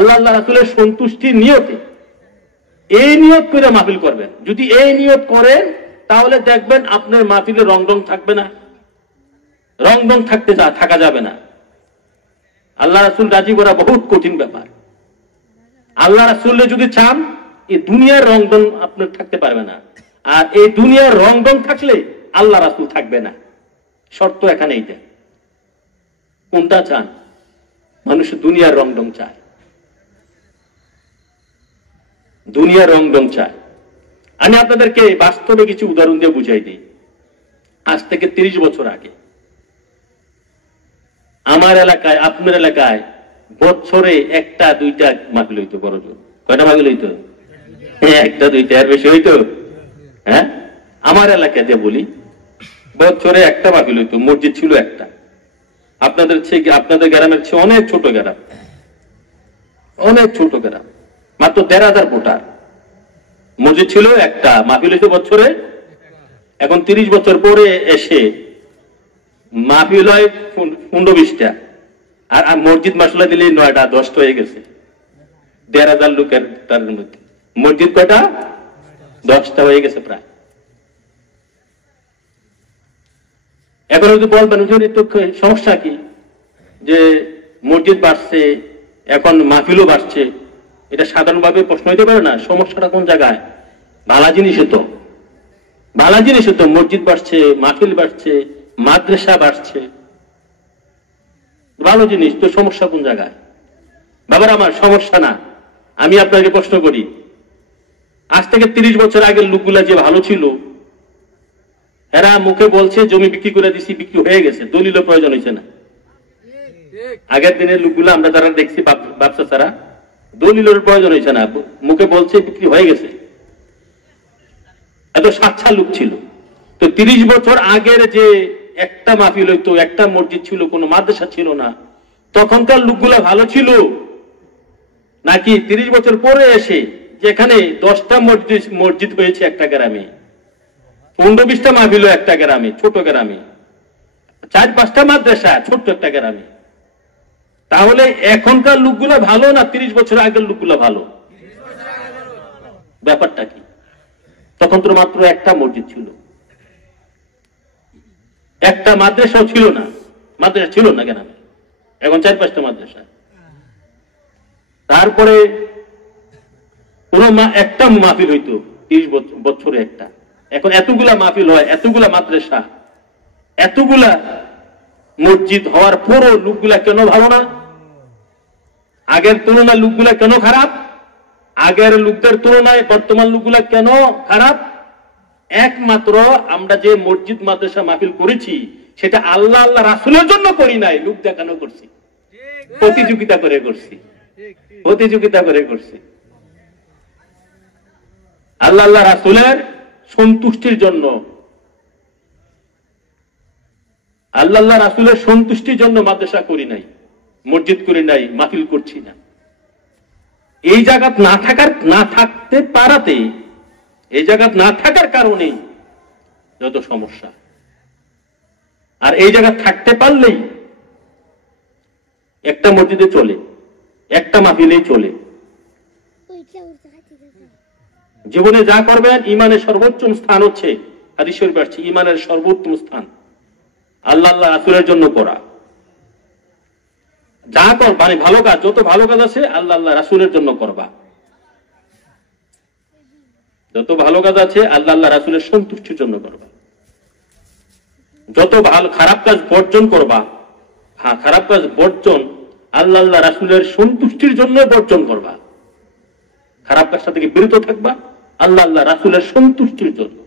আল্লাহ আল্লাহ রাসূলের সন্তুষ্টির নিয়তে এই নিয়ত করে মাহফিল করবেন। যদি এই নিয়ত করেন তাহলে দেখবেন আপনার মাহফিলে রংডং থাকবে না, রংডং থাকা যাবে না। আল্লাহ রাসূল রাজি করা বহুত কঠিন ব্যাপার। আল্লাহ রাসূল যদি চান এই দুনিয়ার রংডং আপনার থাকতে পারবে না, আর এই দুনিয়ার রংডং থাকলে আল্লাহ রাসূল থাকবে না। শর্ত এখানে এইটা। কোনটা চান? মানুষ দুনিয়ার রংডং চায়, দুনিয়ার রংডং চায়। আমি আপনাদেরকে বাস্তবে কিছু উদাহরণ দিয়ে বুঝাই দিই। আজ থেকে 30 বছর আগে আমার এলাকায়, আপনার এলাকায় বছরে একটা দুইটা মাহফিল হইতো। বড় জোর কয়টা মাহফিল হইতো? একটা দুইটা, এর বেশি হইতো? হ্যাঁ, আমার এলাকাতে বলি বছরে একটা মাহফিল হইতো। মসজিদ ছিল একটা। আপনাদের গ্রামের চেয়ে অনেক ছোট গ্রাম, অনেক ছোট গ্রাম, মাত্র 1,500 ভোটার। মসজিদ ছিল একটা, মাহফিল হইতো বছরে। এখন 30 বছর পরে এসে মাহফিল হয় 15-20টা, আর মসজিদ মাসলা দিলে 9টা 10টা হয়ে গেছে। 1,500 লোকের তার মধ্যে মসজিদ কয়টা? 10টা হয়ে গেছে প্রায়। এখন যদি বলবেন তো সমস্যা কি, যে মসজিদ বাড়ছে, এখন মাহফিলও বাড়ছে, এটা সাধারণভাবে প্রশ্ন হইতে পারে না? সমস্যাটা কোন জায়গায়? ভালো জিনিস তো, ভালো জিনিস তো, মসজিদ বাড়ছে, মাহফিল বাড়ছে, মাদ্রাসা বাড়ছে, ভালো জিনিস তো। সমস্যা কোন জায়গায়? বাবার আমার সমস্যা না। আমি আপনাকে প্রশ্ন করি, আজ থেকে 30 বছর আগের লোকগুলা যে ভালো ছিল, এরা মুখে বলছে জমি বিক্রি করে দিছি, বিক্রি হয়ে গেছে, দলিলও প্রয়োজন হয়েছে না। আগের দিনের লোকগুলো আমরা যারা দেখছি ব্যবসা ছাড়া, দলিলের প্রয়োজন হয়েছে না, মুখে বলছে বিক্রি হয়ে গেছে। এত স্বাচ্ছা লোক ছিল। তো 30 বছর আগের যে একটা মাহফিল হইতো, একটা মসজিদ ছিল, কোনো মাদ্রাসা ছিল না, তখনকার লোকগুলা ভালো ছিল নাকি 30 বছর পরে এসে যেখানে 10টা মসজিদ হয়েছে একটা গ্রামে, 15-20টা মাহফিল একটা গ্রামে, ছোট গ্রামে, 4-5টা মাদ্রাসা ছোট্ট একটা গ্রামে, তাহলে এখনকার লোকগুলা ভালো না 30 বছর আগের লোকগুলা ভালো? ব্যাপারটা কি? তখন তো মাত্র একটা মসজিদ ছিল, একটা মাদ্রাসাও ছিল না, মাদ্রাসা ছিল না গ্রামে, এখন 4-5টা মাদ্রাসা। তারপরে কোন একটা মাহফিল হইতো 30 বছরে একটা, এখন এতগুলা মাহফিল হয়, এতগুলা মাদ্রাসা, এতগুলা মসজিদ হওয়ার পরও লোকগুলা কেন ভালো না? আগের তুলনায় লোকগুলা কেন খারাপ? আগের লোকদের তুলনায় বর্তমান লোকগুলা কেন খারাপ? একমাত্র আমরা যে মসজিদ মাদ্রাসা মাহফিল করেছি সেটা আল্লাহ আল্লাহ রাসূলের জন্য করি নাই, লোক দেখানো করছি, প্রতিযোগিতা করে করছি, প্রতিযোগিতা করে করছি। আল্লাহ আল্লাহ রাসূলের সন্তুষ্টির জন্য, আল্লাহ আল্লাহ রাসূলের সন্তুষ্টির জন্য মাদ্রাসা করি নাই, মসজিদ করি নাই, মাহফিল করছি না। এই জায়গা না থাকতে পারাতে, এই জায়গা না থাকার কারণে যত সমস্যা। আর এই জায়গা থাকতে পারলেই একটা মসজিদে চলে, একটা মাহফিলেই চলে। জীবনে যা করবেন, ইমানের সর্বোত্তম স্থান হচ্ছে, হাদিস শরীফে আসছে, ইমানের সর্বোত্তম স্থান আল্লাহ আল্লাহ রাসূলের জন্য করা। যা কর মানে ভালো কাজ, যত ভালো কাজ আছে আল্লাহ আল্লাহ রাসূলের জন্য করবা। যত ভালো কাজ আছে আল্লাহ আল্লাহ রাসূলের সন্তুষ্টির জন্য করবা। যত ভালো খারাপ কাজ বর্জন করবা, হ্যাঁ খারাপ কাজ বর্জন আল্লাহ আল্লাহ রাসূলের সন্তুষ্টির জন্য বর্জন করবা। খারাপ কাজটা থেকে বিরত থাকবা আল্লাহ আল্লাহ রাসূলের সন্তুষ্টির জন্য।